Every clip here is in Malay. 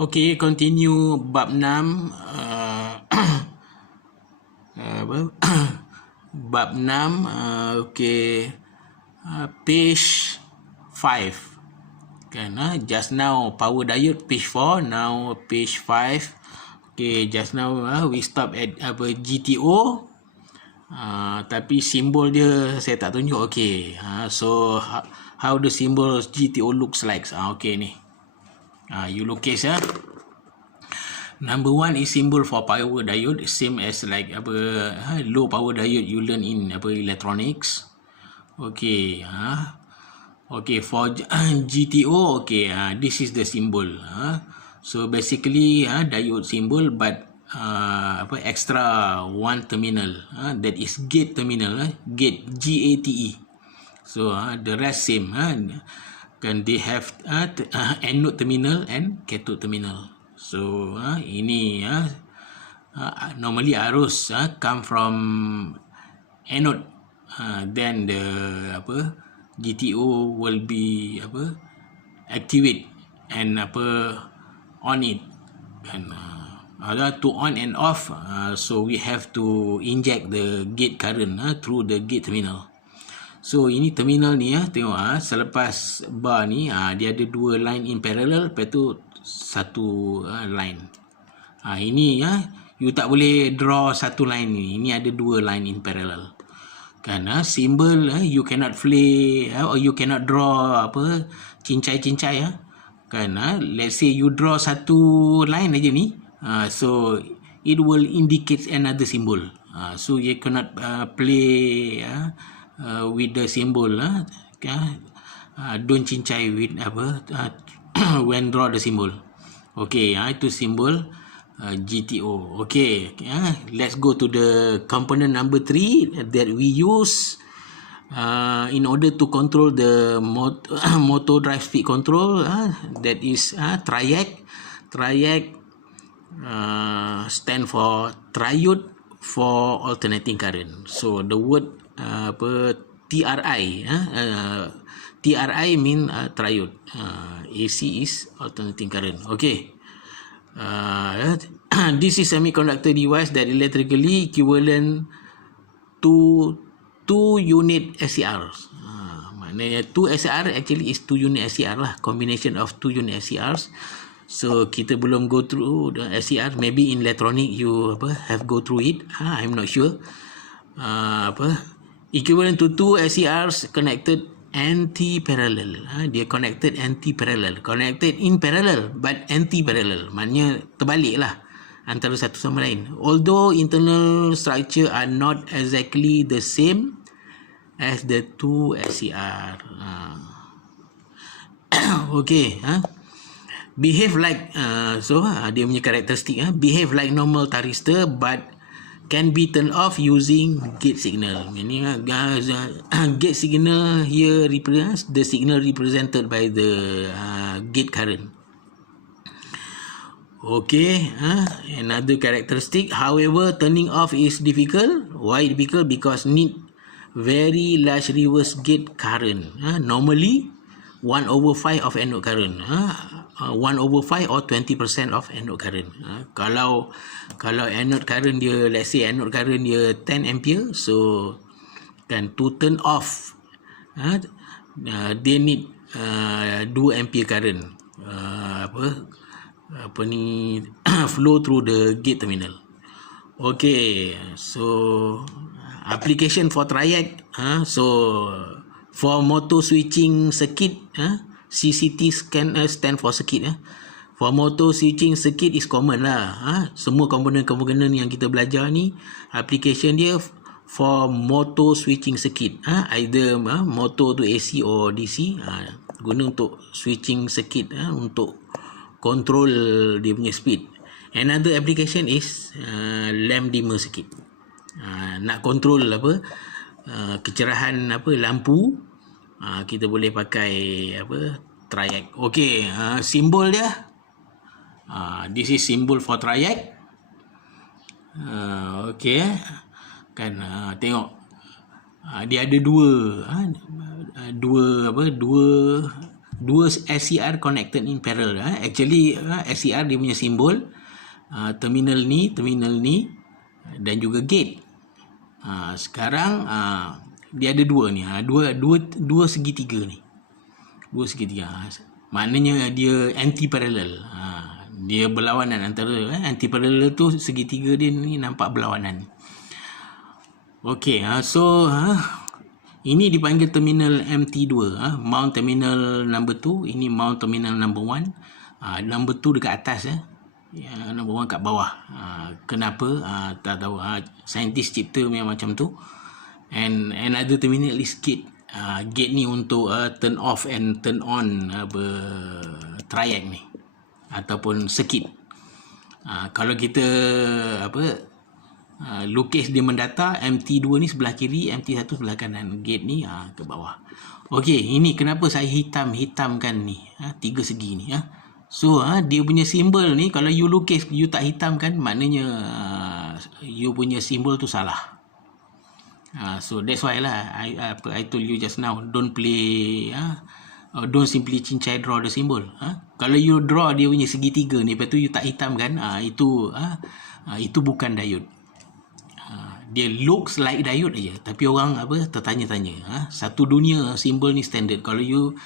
Okey, continue bab 6. Apa? Bab 6. Okey. Page 5. Kan, just now power diode page 4, now page 5. Okay, just now we stop at GTO. Tapi simbol dia saya tak tunjuk. Okay, so how the symbol GTO looks like. Okay ni, you lukis ya. Number 1 is symbol for power diode, same as like low power diode you learn in electronics. Okay, okay, for GTO, okay, this is the symbol. So basically, diode symbol, but extra one terminal, that is gate terminal, gate, GATE. So the rest same. Can they have anode terminal and cathode terminal. So ini normally arus come from anode, then the GTO will be activate and on it, and to on and off, so we have to inject the gate current through the gate terminal. So ini terminal ni tengok selepas bar ni dia ada dua line in parallel, lepas tu satu line. Ini you tak boleh draw satu line ni, ini ada dua line in parallel. Kan symbol you cannot play or you cannot draw cincai-cincai kan. Let's say you draw satu line aja ni, so it will indicate another symbol. So you cannot play with the symbol. Don't cincai with when draw the symbol. Okay, itu symbol GTO. Okay, let's go to the component number 3 that we use in order to control the motor drive speed control. That is triac. Triac stand for triode for alternating current. So the word TRI, TRI mean triode. AC is alternating current. Okay. This is semiconductor device that electrically equivalent to 2 unit SCRs. Maknanya 2 SCR actually is 2 unit SCR lah, combination of 2 unit SCRs. So kita belum go through the SCR, maybe in electronic you have go through it. I'm not sure. Equivalent to 2 SCRs connected anti-parallel. Dia connected anti-parallel, connected in parallel but anti-parallel, maknanya terbalik lah antara satu sama lain. Although internal structure are not exactly the same as the 2 SCR. Okay, behave like dia punya karakteristik, behave like normal thyristor but can be turned off using gate signal. Ini gate signal here represents the signal represented by the gate current. Okay, another characteristic. However, turning off is difficult. Why difficult? Because need very large reverse gate current. Normally 1/5 of anode current. 1/5 or 20% of anode current. Kalau anode current dia, let's say anode current dia 10 ampere, so kan to turn off they need 2 ampere current flow through the gate terminal. Okay, so application for triac, so for motor switching circuit, CCT stand for circuit. For motor switching circuit is common lah. Semua komponen-komponen yang kita belajar ni, application dia for motor switching circuit. Either motor to AC or DC, guna untuk switching circuit, untuk control dia punya speed. Another application is lamp dimmer circuit. Nak control kecerahan lampu, kita boleh pakai triac. Okay, simbol dia, this is symbol for triac. Okay, kan tengok dia ada dua dua SCR connected in parallel. Actually SCR dia punya simbol terminal ni dan juga gate. Sekarang dia ada dua ni, dua segitiga ni, dua segitiga. Maknanya dia anti parallel. Dia berlawanan antara anti parallel tu, segitiga dia ni nampak berlawanan. Okey, so ini dipanggil terminal MT2, mount terminal number 2, ini mount terminal number 1. Number 2 dekat atas, number 1 kat bawah. Kenapa? Tak tahu. Saintis cipta memang macam tu. And another terminal is gate. Gate ni untuk turn off and turn on triac ni ataupun circuit. Kalau kita lukis dia mendata, MT2 ni sebelah kiri, MT1 sebelah kanan, gate ni ke bawah. Okey, ini kenapa saya hitamkan ni, tiga segi ni. So dia punya simbol ni, kalau you lukis you tak hitamkan, maknanya you punya simbol tu salah. So that's why lah I told you just now, don't play don't simply cincai draw the symbol. Kalau you draw dia punya segitiga ni, lepas tu you tak hitamkan, itu bukan diode. Dia looks like diode aja, tapi orang tertanya-tanya. Satu dunia simbol ni standard. Kalau you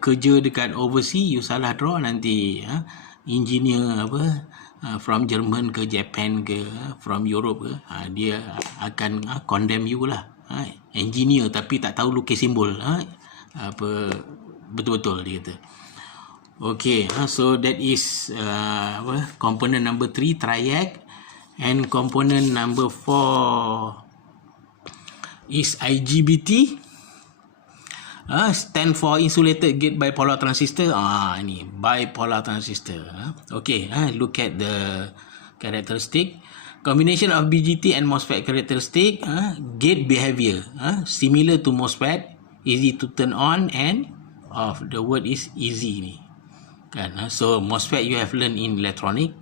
kerja dekat overseas, you salah draw, nanti engineer from Jerman ke Japan ke from Europe ke, dia akan condemn you lah. Engineer tapi tak tahu lukis simbol, betul-betul dia kata. Okay, so that is component number 3, triac. And component number 4 is IGBT. Stand for insulated gate bipolar transistor. Ni bipolar transistor. Okay, look at the characteristic. Combination of BJT and MOSFET characteristic. Gate behavior similar to MOSFET, easy to turn on and off. The word is easy ni kan. So MOSFET you have learned in electronic.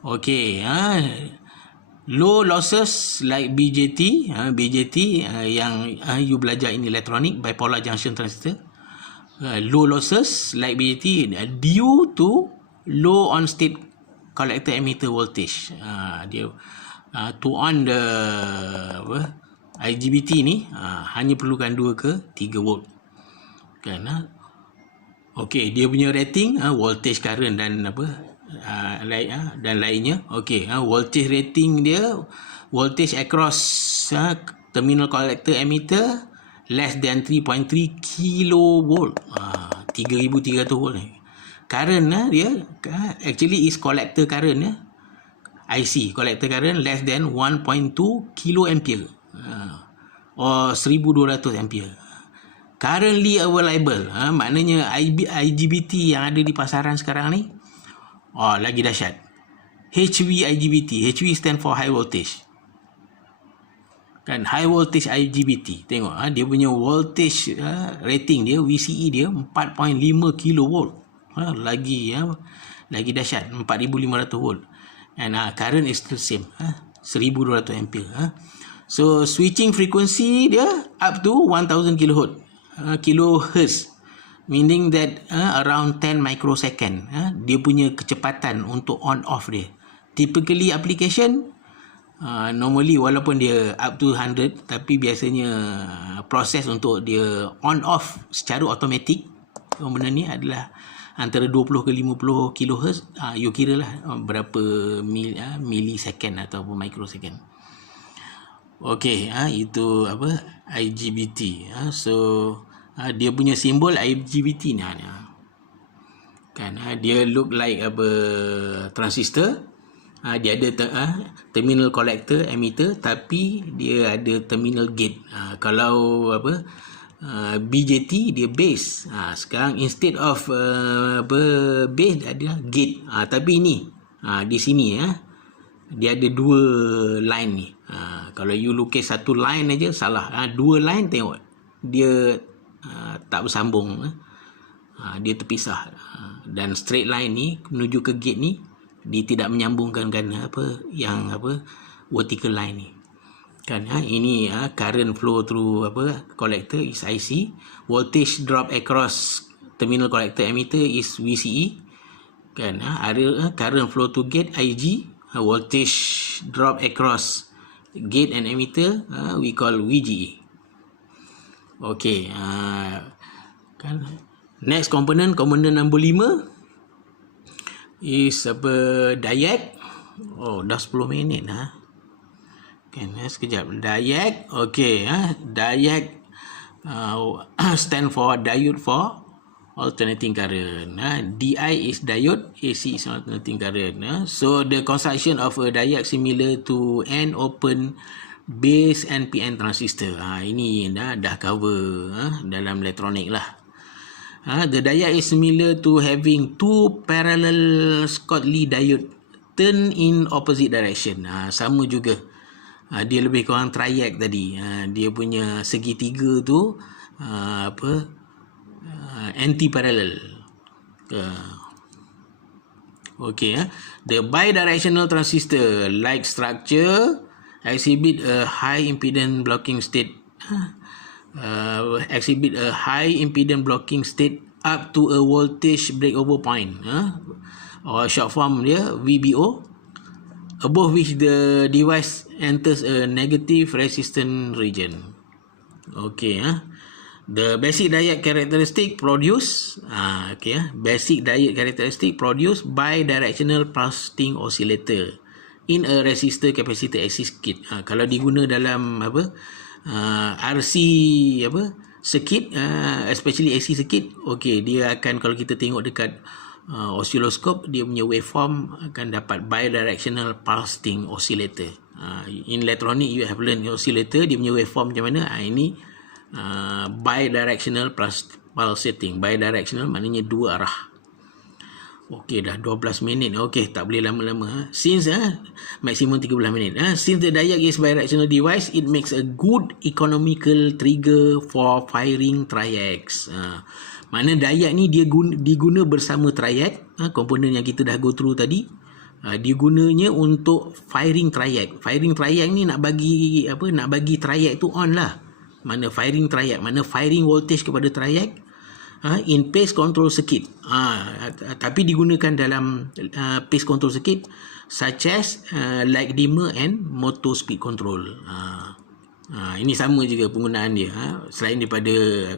Okay, low losses like BJT, yang you belajar in electronic, bipolar junction transistor. Low losses like BJT due to low on state collector emitter voltage. Dia to on the IGBT ni hanya perlukan 2 ke 3 volt kan. Okey, dia punya rating voltage, current dan dan lainnya. Okey, voltage rating dia, voltage across terminal collector emitter less than 3.3 kilovolt, 3300 volt ni. Current dia actually is collector current, IC collector current less than 1.2 kilo ampere, or 1200 ampere. Currently available, maknanya IGBT yang ada di pasaran sekarang ni lagi dahsyat. HV IGBT. HV stand for high voltage kan, high voltage IGBT. Tengok dia punya voltage rating dia, VCE dia 4.5 kilovolt. Lagi dahsyat, 4500 volt. And current is still same, 1200 ampere. So switching frequency dia up to 1000 kilohertz, meaning that around 10 microsecond dia punya kecepatan untuk on off dia. Typically application normally walaupun dia up to 100, tapi biasanya proses untuk dia on off secara automatik benda ni adalah antara 20 ke 50 kilohertz. You kira lah berapa millisecond ataupun microsecond. Okey, itu IGBT. So dia punya simbol IGBT ni kan, dia look like transistor. Dia ada terminal collector emitter, tapi dia ada terminal gate. Kalau BJT dia base. Sekarang instead of base adalah gate. Tapi ini di sini dia ada dua line ni. Kalau you lukis satu line aja salah. Dua line tengok dia tak bersambung, dia terpisah. Dan straight line ni menuju ke gate ni dia tidak menyambungkan yang vertical line ni kan. Ini current flow through collector is IC. Voltage drop across terminal collector emitter is VCE kan, area current flow to gate IG, voltage drop across gate and emitter we call VGE. Okay, kan. Next component number 5 is apa, diag. Oh, dah 10 minit kan, sekejap. Diag. Okay, diag stand for diode for alternating current. DI is diode, AC is alternating current. So the construction of a diag similar to an open base NPN transistor. Ini dah cover dalam elektronik lah. The diag is similar to having two parallel Schottky diode turn in opposite direction. Sama juga. Dia lebih kurang triad tadi. Dia punya segitiga tu anti-parallel. Okay. The bidirectional transistor like structure exhibit a high impedance blocking state. Exhibit a high impedance blocking state up to a voltage breakover point, or short form dia VBO, above which the device enters a negative resistance region. Okay, the basic diode characteristic produced basic diode characteristic produced bidirectional pulsing oscillator in a resistor capacitor AC circuit. Kalau diguna dalam RC circuit, especially AC circuit, okay, dia akan, kalau kita tengok dekat oscilloscope, dia punya waveform akan dapat bidirectional pulsing oscillator. In electronic you have learned oscillator, dia punya waveform macam mana. Ini bidirectional pulsating. Bidirectional maknanya dua arah. Okey, dah 12 minit. Okey, tak boleh lama-lama. Since maksimum 13 minit. Since the diag is bidirectional device, it makes a good economical trigger for firing triads. Mana diag ni dia diguna bersama triad, komponen yang kita dah go through tadi. Dia gunanya untuk firing triad. Firing triad ni nak bagi triad tu on lah. Mana firing triad, mana firing voltage kepada triad in pace control circuit. Tapi digunakan dalam pace control circuit such as light dimmer and motor speed control. Ini sama juga penggunaan dia. Selain daripada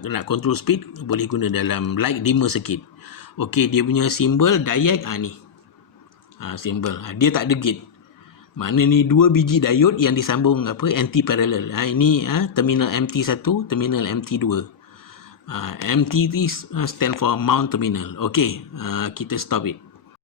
nak control speed, boleh guna dalam light dimmer circuit. Okey, dia punya simbol diag ni. Simbol. Dia tak ada gate. Mana ni dua biji diode yang disambung anti parallel. Ini terminal MT1, terminal MT2. MT stand for mount terminal. Okay, kita stop it.